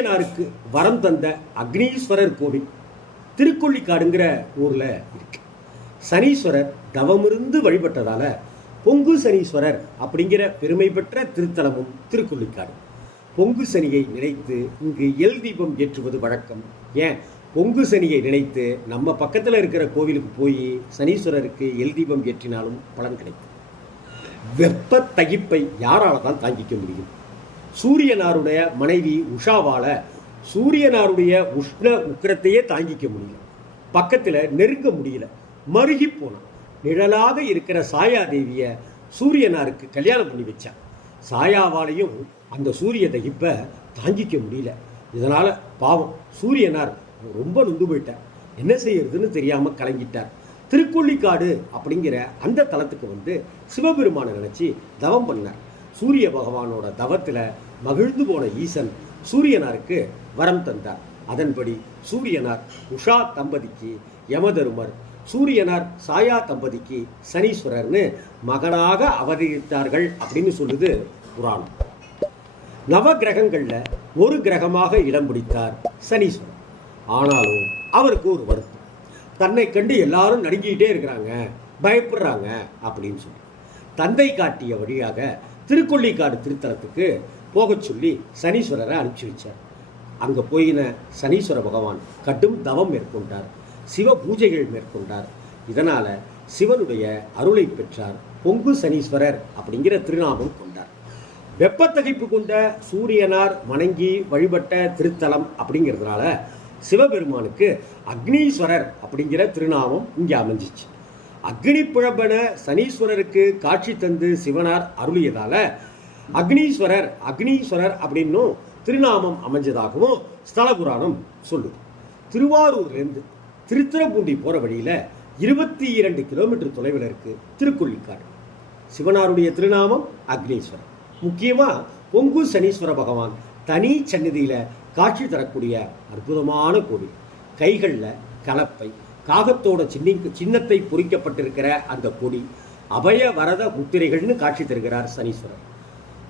திருக்கொள்ளிக்காடுக்கு வரம் தந்த அக்னீஸ்வரர் கோவில் திருக்கொள்ளிக்காடுங்கிற ஊர்ல இருக்கு. சனீஸ்வரர் தவமிருந்து வழிபட்டதால பொங்கு சனீஸ்வரர் அப்படிங்கிற பெருமை பெற்ற திருத்தலமும் திருக்கொள்ளிக்காடு. பொங்கு சனியை நினைத்து இங்கு எல் தீபம் ஏற்றுவது வழக்கம். ஏன்? பொங்கு சனியை நினைத்து நம்ம பக்கத்தில் இருக்கிற கோவிலுக்கு போய் சனீஸ்வரருக்கு எல் தீபம் ஏற்றினாலும் பலன் கிடைக்கும். வெப்ப தகிப்பை யாரால தான் தாங்கிக்க முடியும்? சூரியனாருடைய மனைவி உஷாவால் சூரியனாருடைய உஷ்ண உக்கிரத்தையே தாங்கிக்க முடியல. பக்கத்தில் நெருங்க முடியல. மருகி போனான். நிழலாக இருக்கிற சாயா தேவியை சூரியனாருக்கு கல்யாணம் பண்ணி வச்சான். சாயாவாலையும் அந்த சூரிய தகிப்பை தாங்கிக்க முடியல. இதனால் பாவம். சூரியனார் ரொம்ப நொந்து போயிட்டார். என்ன செய்யறதுன்னு தெரியாமல் கலங்கிட்டார். திருக்கொள்ளிக்காடு அப்படிங்கிற அந்த தலத்துக்கு வந்து சிவபெருமானை நினச்சி தவம் பண்ணார். சூரிய பகவானோட தவத்துல மகிழ்ந்து போன ஈசன் சூரியனாருக்கு வரம் தந்தார். அதன்படி சூரியனார் உஷா தம்பதிக்கு யமதருமர் சூரியனார் சாயா தம்பதிக்கு சனீஸ்வரர்னு மகனாக அவதரித்தார்கள் அப்படின்னு சொல்லுது புராணம். நவ கிரகங்கள்ல ஒரு கிரகமாக இடம் பிடித்தார் சனீஸ்வரர். ஆனாலும் அவருக்கு ஒரு வருத்தம். தன்னை கண்டு எல்லாரும் நடுங்கிக்கிட்டே இருக்கிறாங்க பயப்படுறாங்க அப்படின்னு சொல்லி. தந்தை காட்டிய வழியாக திருக்கொள்ளிக்காடு திருத்தலத்துக்கு போகச் சொல்லி சனீஸ்வரரை அனுப்பிச்சு வச்சார். அங்கே போயின சனீஸ்வர பகவான் கடும் தவம் மேற்கொண்டார் சிவ பூஜைகள் மேற்கொண்டார். இதனால் சிவனுடைய அருளை பெற்றார் பொங்கு சனீஸ்வரர் அப்படிங்கிற திருநாமம் கொண்டார். வெப்பத்தகைப்பு கொண்ட சூரியனார் வணங்கி வழிபட்ட திருத்தலம் அப்படிங்கிறதுனால சிவபெருமானுக்கு அக்னீஸ்வரர் அப்படிங்கிற திருநாமம் இங்கே அமைஞ்சிச்சு. அக்னி புழம்பன சனீஸ்வரருக்கு காட்சி தந்து சிவனார் அருளியதால அக்னீஸ்வரர் அக்னீஸ்வரர் அப்படின்னும் திருநாமம் அமைஞ்சதாகவும் ஸ்தல புராணம் சொல்லுது. திருவாரூர்லேருந்து திருத்துறைப்பூண்டி போகிற வழியில் இருபத்தி இரண்டு கிலோமீட்டர் தொலைவில் இருக்கு திருக்கொள்ளிக்காடு. சிவனாருடைய திருநாமம் அக்னீஸ்வரர். முக்கியமாக பொங்கு சனீஸ்வர பகவான் தனி சந்நிதியில் காட்சி தரக்கூடிய அற்புதமான கோவில். கைகளில் கலப்பை காகத்தோட சின்ன சின்னத்தை பொறிக்கப்பட்டிருக்கிற அந்த கொடி அபய வரத முத்திரைகள்னு காட்சி தருகிறார் சனீஸ்வரர்.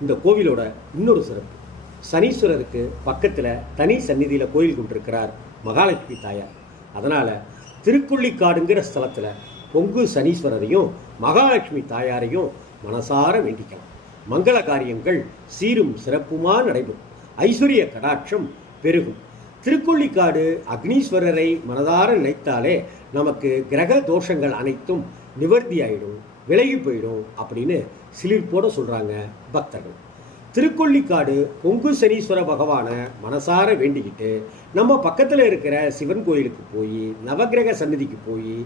இந்த கோவிலோட இன்னொரு சிறப்பு சனீஸ்வரருக்கு பக்கத்தில் தனி சந்நிதியில் கோயில் கொண்டிருக்கிறார் மகாலட்சுமி தாயார். அதனால் திருக்கொள்ளிக்காடுங்கிற ஸ்தலத்தில் பொங்கு சனீஸ்வரரையும் மகாலட்சுமி தாயாரையும் மனசார வேண்டிக்கலாம். மங்கள காரியங்கள் சீரும் சிறப்புமா நடைபெறும். ஐஸ்வர்ய கடாட்சம் பெருகும். திருக்கொள்ளிக்காடு அக்னீஸ்வரரை மனதார நினைத்தாலே நமக்கு கிரக தோஷங்கள் அனைத்தும் நிவர்த்தி ஆயிடும் விலகி போயிடும் அப்படின்னு சிலிர்ப்போட சொல்கிறாங்க பக்தர்கள். திருக்கொள்ளிக்காடு பொங்கு சனீஸ்வர பகவானை மனசார வேண்டிக்கிட்டு நம்ம பக்கத்தில் இருக்கிற சிவன் கோயிலுக்கு போய் நவக்கிரக சன்னதிக்கு போய்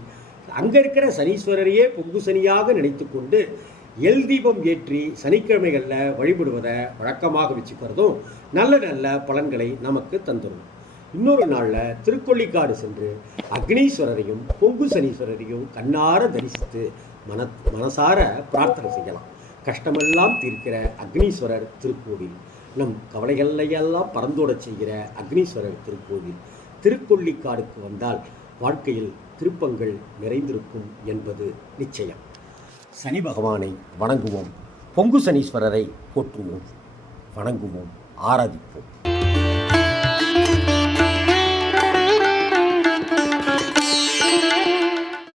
அங்கே இருக்கிற சனீஸ்வரரையே பொங்கு சனியாக நினைத்து கொண்டு எல் தீபம் ஏற்றி சனிக்கிழமைகளில் வழிபடுவதை வழக்கமாக வச்சுக்கிறதும் நல்ல நல்ல பலன்களை நமக்கு தந்துடும் இன்னொரு நாளில் திருக்கொள்ளிக்காடு சென்று அக்னீஸ்வரரையும் பொங்கு சனீஸ்வரரையும் கண்ணார தரிசித்து மன மனசார பிரார்த்தனை செய்யலாம். கஷ்டமெல்லாம் தீர்க்கிற அக்னீஸ்வரர் திருக்கோவில். நம் கவலைகளையெல்லாம் பறந்தோடச் செய்கிற அக்னீஸ்வரர் திருக்கோவில் திருக்கொள்ளிக்காடுக்கு வந்தால் வாழ்க்கையில் திருப்பங்கள் நிறைந்திருக்கும் என்பது நிச்சயம். சனி பகவானை வணங்குவோம். பொங்கு சனீஸ்வரரை போற்றுவோம். வணங்குவோம். ஆராதிப்போம்.